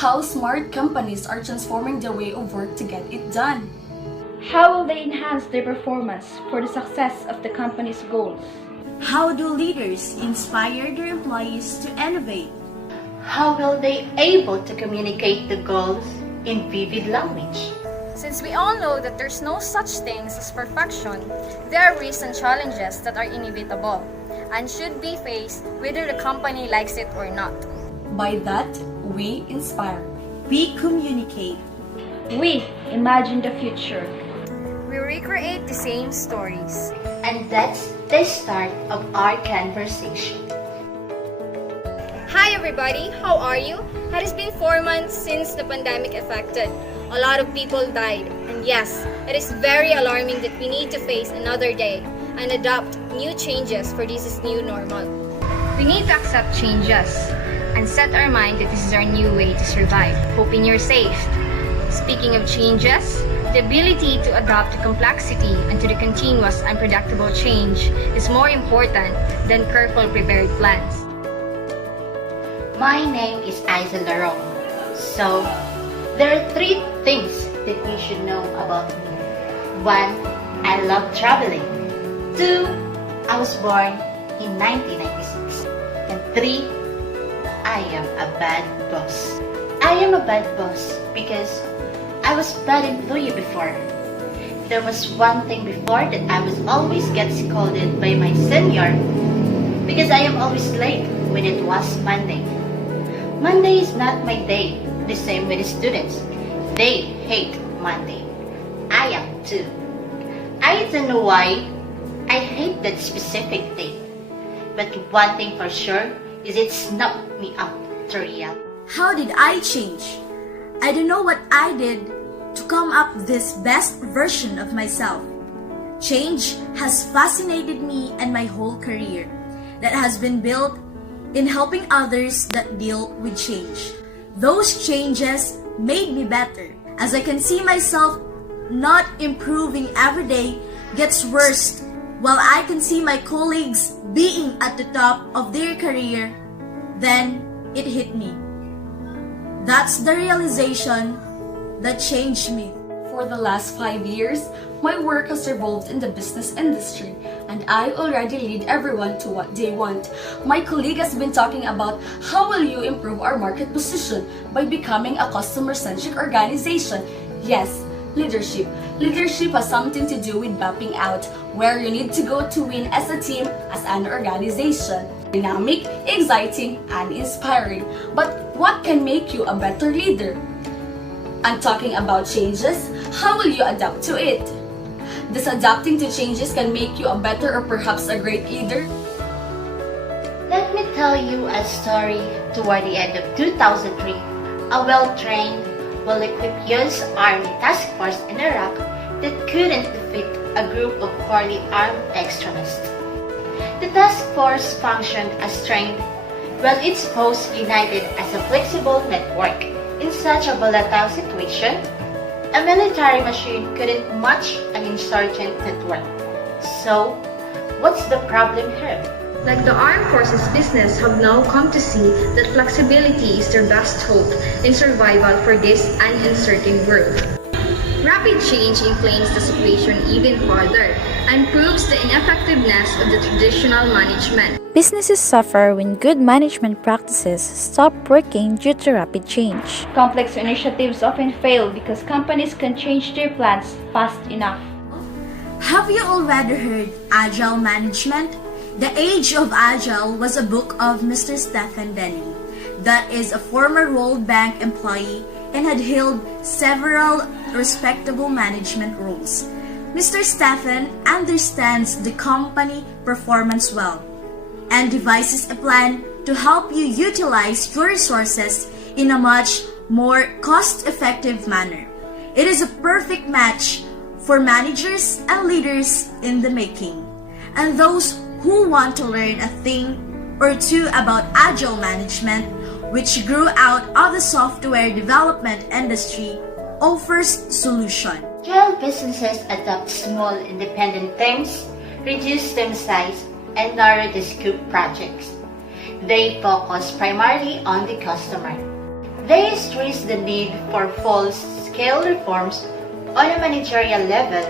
how smart companies are transforming their way of work to get it done. How will they enhance their performance for the success of the company's goals? How do leaders inspire their employees to innovate? How will they able to communicate the goals in vivid language? Since we all know that there's no such things as perfection, there are risks and challenges that are inevitable and should be faced whether the company likes it or not. By that, we inspire. We communicate. We imagine the future. We recreate the same stories. And that's the start of our conversation. Hi everybody, how are you? It has been 4 months since the pandemic affected. A lot of people died. And yes, it is very alarming that we need to face another day and adopt new changes for this is new normal. We need to accept changes and set our mind that this is our new way to survive, hoping you're safe. Speaking of changes, the ability to adapt to complexity and to the continuous unpredictable change is more important than careful prepared plans. My name is Isa Larong. So, there are 3 things that you should know about me. 1. I love traveling. 2. I was born in 1996. And 3. I am a bad boss. I am a bad boss because I was bad employee before. There was one thing before that I was always get scolded by my senior because I am always late when it was Monday. Monday is not my day, the same with the students. They hate Monday. I am too. I don't know why I hate that specific day. But one thing for sure is it snubbed me up to reality. How did I change? I don't know what I did to come up with this best version of myself. Change has fascinated me and my whole career that has been built in helping others that deal with change. Those changes made me better as I can see myself not improving every day gets worse while I can see my colleagues being at the top of their career. Then it hit me. That's the realization that changed me. For the last 5 years, my work has revolved in the business industry, and I already lead everyone to what they want. My colleague has been talking about how will you improve our market position by becoming a customer-centric organization. Yes, leadership. Leadership has something to do with mapping out where you need to go to win as a team, as an organization. Dynamic, exciting, and inspiring. But what can make you a better leader? And talking about changes, how will you adapt to it? Does adapting to changes can make you a better or perhaps a great leader? Let me tell you a story. Toward the end of 2003, a well-trained, well-equipped US Army task force in Iraq that couldn't defeat a group of poorly armed extremists. The task force functioned as trained, while its foes united as a flexible network. In such a volatile situation, a military machine couldn't match an insurgent network. So, what's the problem here? Like the armed forces business have now come to see that flexibility is their best hope in survival for this uncertain world. Rapid change inflames the situation even further and proves the ineffectiveness of the traditional management. Businesses suffer when good management practices stop working due to rapid change. Complex initiatives often fail because companies can change their plans fast enough. Have you already heard Agile Management? The Age of Agile was a book of Mr. Stephen Denny, that is a former World Bank employee and had held several respectable management roles. Mr. Stephen understands the company performance well and devises a plan to help you utilize your resources in a much more cost-effective manner. It is a perfect match for managers and leaders in the making, and those who want to learn a thing or two about Agile Management, which grew out of the software development industry, offers solution. Agile businesses adopt small independent teams, reduce team size, and narrow the scope projects. They focus primarily on the customer. They stress the need for full-scale reforms on a managerial level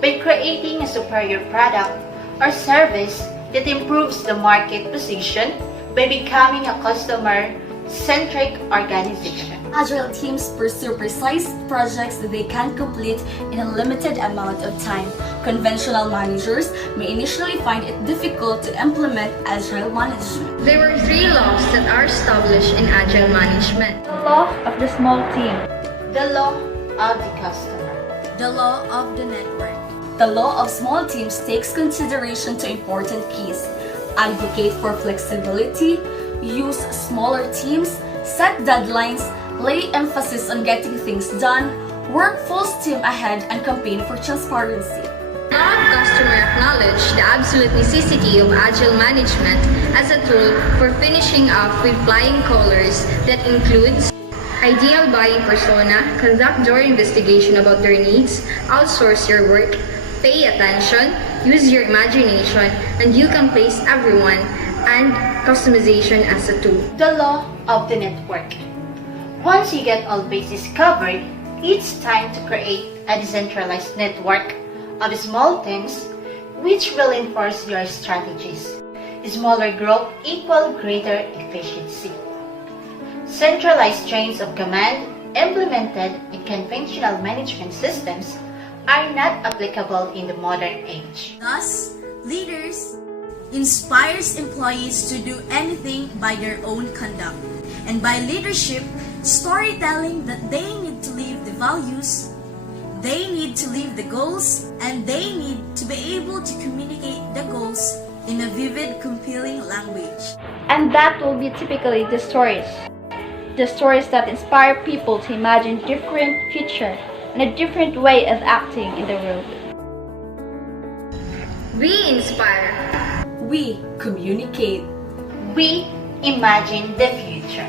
by creating a superior product or service that improves the market position by becoming a customer-centric organization. Agile teams pursue precise projects that they can complete in a limited amount of time. Conventional managers may initially find it difficult to implement agile management. There were 3 laws that are established in agile management. The law of the small team. The law of the customer. The law of the network. The law of small teams takes consideration to important keys. Advocate for flexibility, use smaller teams, set deadlines, lay emphasis on getting things done, work full steam ahead, and campaign for transparency. Law of customer acknowledge the absolute necessity of agile management as a tool for finishing off with flying colors that includes ideal buying persona, conduct your investigation about their needs, outsource your work, pay attention, use your imagination, and you can place everyone, and customization as a tool. The law of the network. Once you get all bases covered, it's time to create a decentralized network of small teams which will enforce your strategies. Smaller growth equal greater efficiency. Centralized chains of command implemented in conventional management systems are not applicable in the modern age. Thus, leaders inspires employees to do anything by their own conduct. And by leadership, storytelling that they need to live the values, they need to live the goals, and they need to be able to communicate the goals in a vivid, compelling language. And that will be typically the stories. The stories that inspire people to imagine different future and a different way of acting in the world. We inspire. We communicate. We imagine the future.